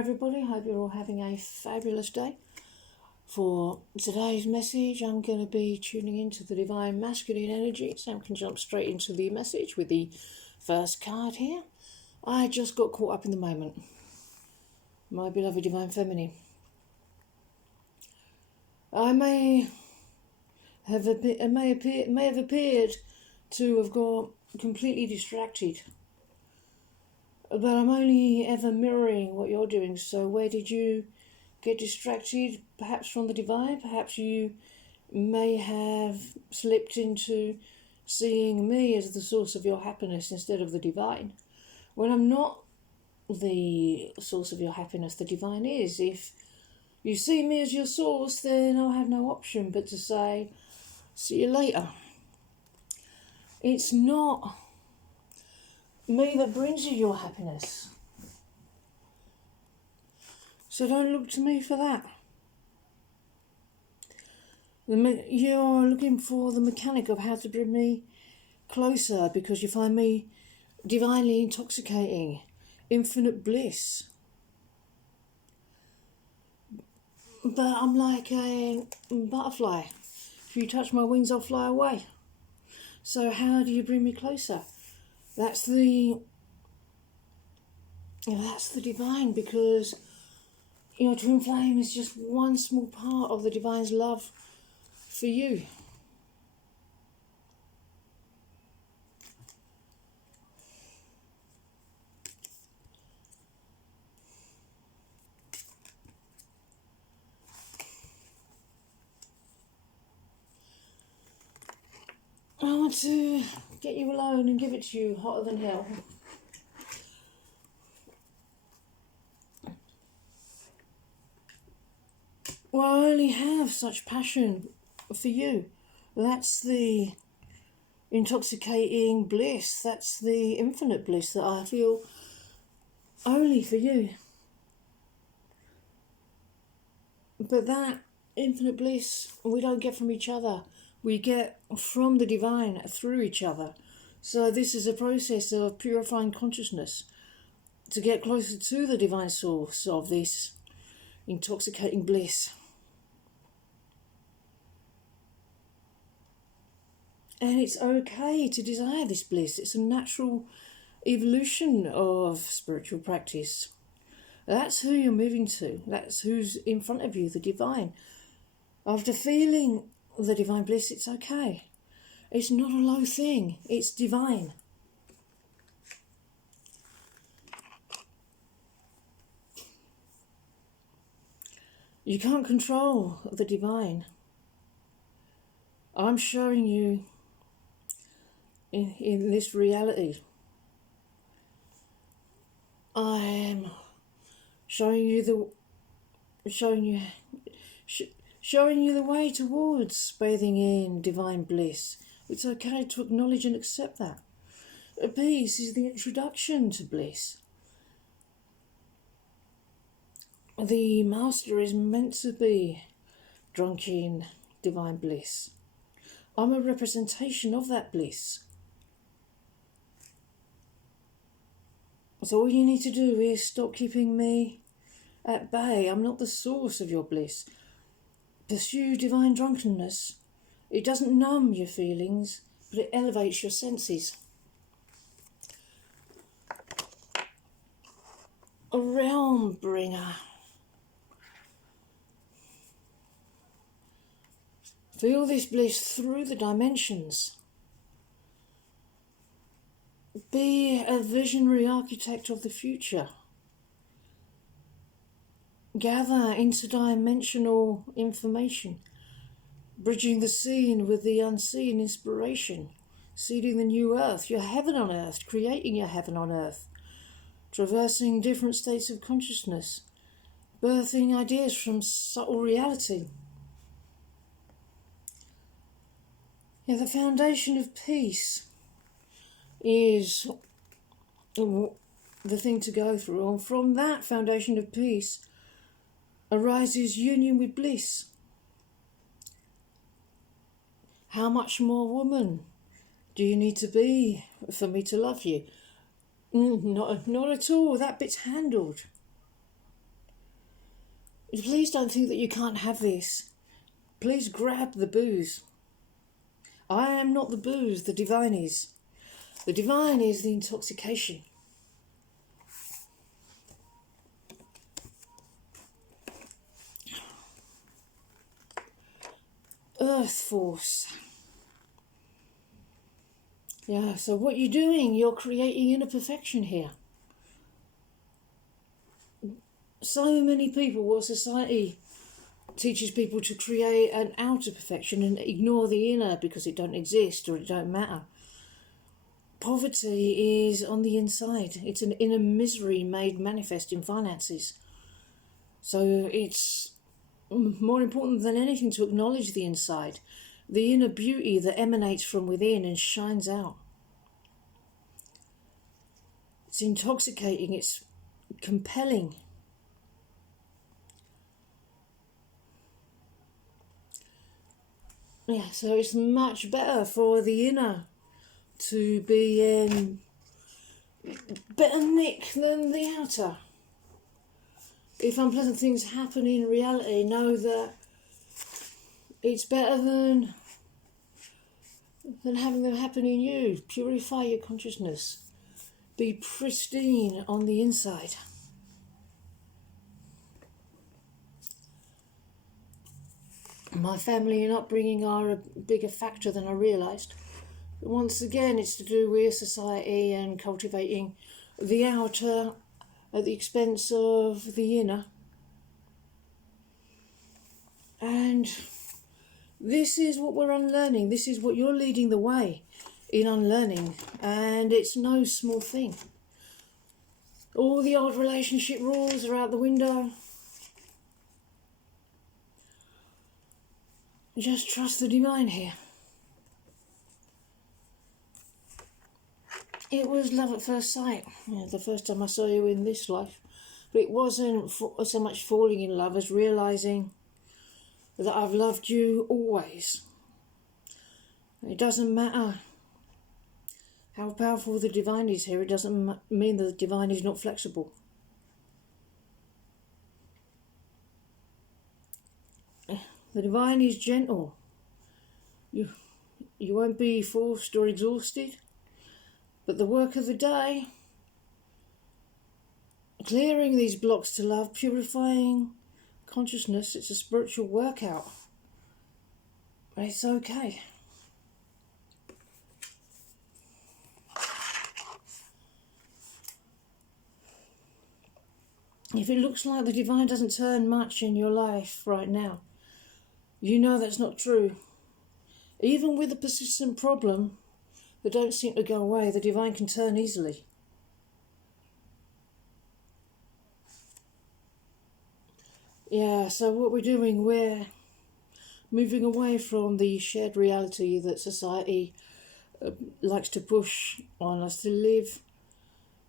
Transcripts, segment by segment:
everybody, hope you're all having a fabulous day. For today's message, I'm going to be tuning into the divine masculine energy, so I can jump straight into the message with the first card here. I just got caught up in the moment. My beloved divine feminine. I may have appeared to have got completely distracted, but I'm only ever mirroring what you're doing. So where did you get distracted? Perhaps from the divine. Perhaps you may have slipped into seeing me as the source of your happiness instead of the divine. When I'm not the source of your happiness, the divine is. If you see me as your source, then I'll have no option but to say, see you later. It's not me that brings you your happiness. So don't look to me for that. You're looking for the mechanic of how to bring me closer because you find me divinely intoxicating, infinite bliss. But I'm like a butterfly. If you touch my wings, I'll fly away. So how do you bring me closer? That's the divine, because your twin flame is just one small part of the divine's love for you. I want to get you alone and give it to you hotter than hell. Well, I only have such passion for you. That's the intoxicating bliss. That's the infinite bliss that I feel only for you. But that infinite bliss we don't get from each other. We get from the divine through each other. So this is a process of purifying consciousness to get closer to the divine source of this intoxicating bliss. And it's okay to desire this bliss. It's a natural evolution of spiritual practice. That's who you're moving to. That's who's in front of you, the divine. After feeling the divine bliss, it's okay. It's not a low thing. It's divine. You can't control the divine. I'm showing you in this reality. I am showing you the way towards bathing in divine bliss. It's okay to acknowledge and accept that. Peace is the introduction to bliss. The master is meant to be drunk in divine bliss. I'm a representation of that bliss. So all you need to do is stop keeping me at bay. I'm not the source of your bliss. Pursue divine drunkenness. It doesn't numb your feelings, but it elevates your senses. A realm bringer. Feel this bliss through the dimensions. Be a visionary architect of the future. Gather interdimensional information, bridging the seen with the unseen inspiration, seeding the new earth, your heaven on earth, creating your heaven on earth, traversing different states of consciousness, birthing ideas from subtle reality. Yeah, the foundation of peace is the thing to go through, and from that foundation of peace arises union with bliss. How much more woman do you need to be for me to love you? Not at all. That bit's handled. Please don't think that you can't have this. Please grab the booze. I am not the booze, the divine is. The divine is the intoxication. Earth force. Yeah, so what you're doing, you're creating inner perfection here. So many people, what society teaches people to create an outer perfection and ignore the inner because it don't exist or it don't matter. Poverty is on the inside. It's an inner misery made manifest in finances. So it's more important than anything to acknowledge the inside, the inner beauty that emanates from within and shines out. It's intoxicating, it's compelling. Yeah, so it's much better for the inner to be in better nick than the outer. If unpleasant things happen in reality, know that it's better than having them happen in you. Purify your consciousness. Be pristine on the inside. My family and upbringing are a bigger factor than I realised. Once again, it's to do with society and cultivating the outer at the expense of the inner. And this is what we're unlearning. This is what you're leading the way in unlearning. And it's no small thing. All the old relationship rules are out the window. Just trust the divine here. It was love at first sight. Yeah, the first time I saw you in this life. But it wasn't so much falling in love as realising that I've loved you always. It doesn't matter how powerful the divine is here. It doesn't mean that the divine is not flexible. The divine is gentle. You won't be forced or exhausted. But the work of the day, clearing these blocks to love, purifying consciousness, it's a spiritual workout. But it's okay. If it looks like the divine doesn't turn much in your life right now, you know that's not true. Even with a persistent problem that don't seem to go away, the divine can turn easily. Yeah, so what we're doing, we're moving away from the shared reality that society likes to push on us to live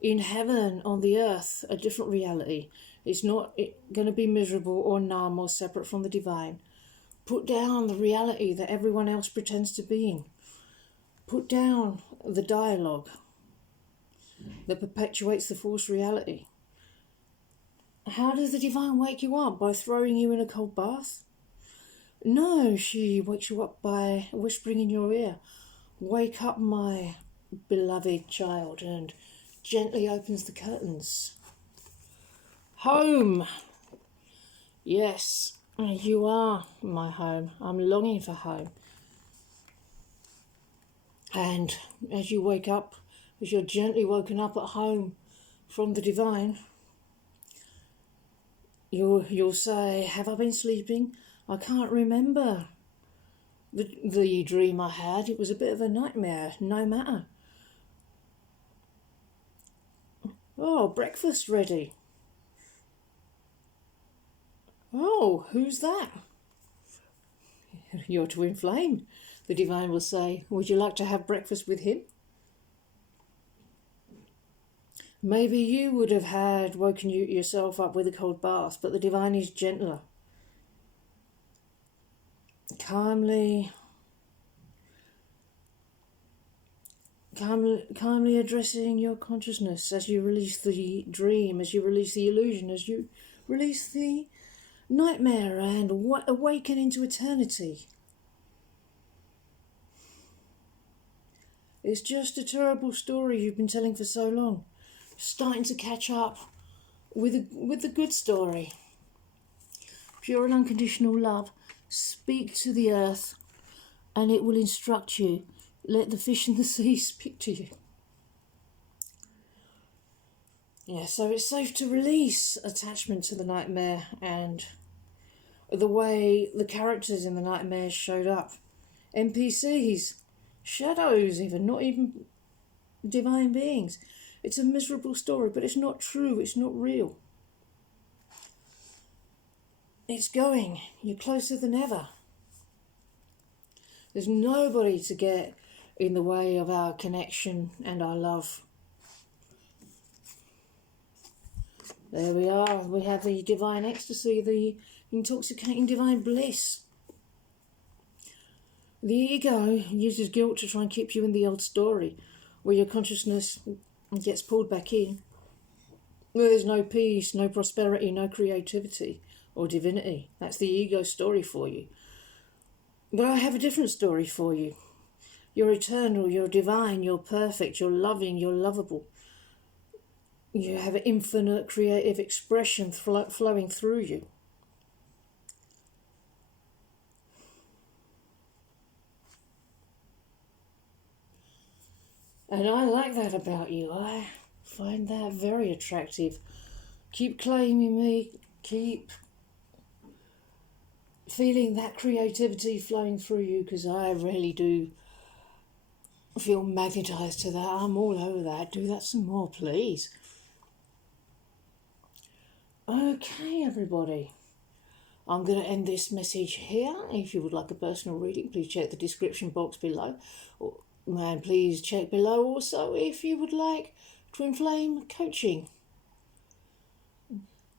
in heaven on the earth, a different reality. It's not going to be miserable or numb or separate from the divine. Put down the reality that everyone else pretends to be in. Put down the dialogue that perpetuates the false reality. How does the divine wake you up? By throwing you in a cold bath? No, she wakes you up by whispering in your ear, "Wake up, my beloved child," and gently opens the curtains. Home. Yes, you are my home. I'm longing for home. And as you wake up, as you're gently woken up at home from the divine, you'll say, "Have I been sleeping? I can't remember the dream I had. It was a bit of a nightmare. No matter. Oh, breakfast ready. Oh, who's that?" "Your twin flame," the divine will say. "Would you like to have breakfast with him?" Maybe you would have had woken yourself up with a cold bath, but the divine is gentler. Calmly addressing your consciousness as you release the dream, as you release the illusion, as you release the nightmare and awaken into eternity. It's just a terrible story you've been telling for so long. Starting to catch up with the good story. Pure and unconditional love. Speak to the earth and it will instruct you. Let the fish in the sea speak to you. Yeah, so it's safe to release attachment to the nightmare and the way the characters in the nightmares showed up. NPCs, shadows even, not even divine beings. It's a miserable story, but it's not true, it's not real. It's going. You're closer than ever. There's nobody to get in the way of our connection and our love. There we are. We have the divine ecstasy, the intoxicating divine bliss. The ego uses guilt to try and keep you in the old story, where your consciousness gets pulled back in, where there's no peace, no prosperity, no creativity or divinity. That's the ego story for you. But I have a different story for you. You're eternal, you're divine, you're perfect, you're loving, you're lovable. You have an infinite creative expression flowing through you. And I like that about you. I find that very attractive. Keep claiming me. Keep feeling that creativity flowing through you, because I really do feel magnetised to that. I'm all over that. Do that some more, please. Okay, everybody. I'm going to end this message here. If you would like a personal reading, please check the description box below. And please check below also if you would like twin flame coaching.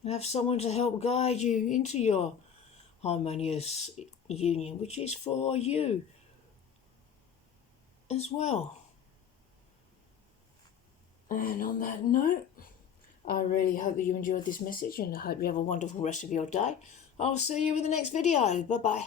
Have someone to help guide you into your harmonious union, which is for you as well. And on that note, I really hope that you enjoyed this message, and I hope you have a wonderful rest of your day. I'll see you in the next video. Bye bye.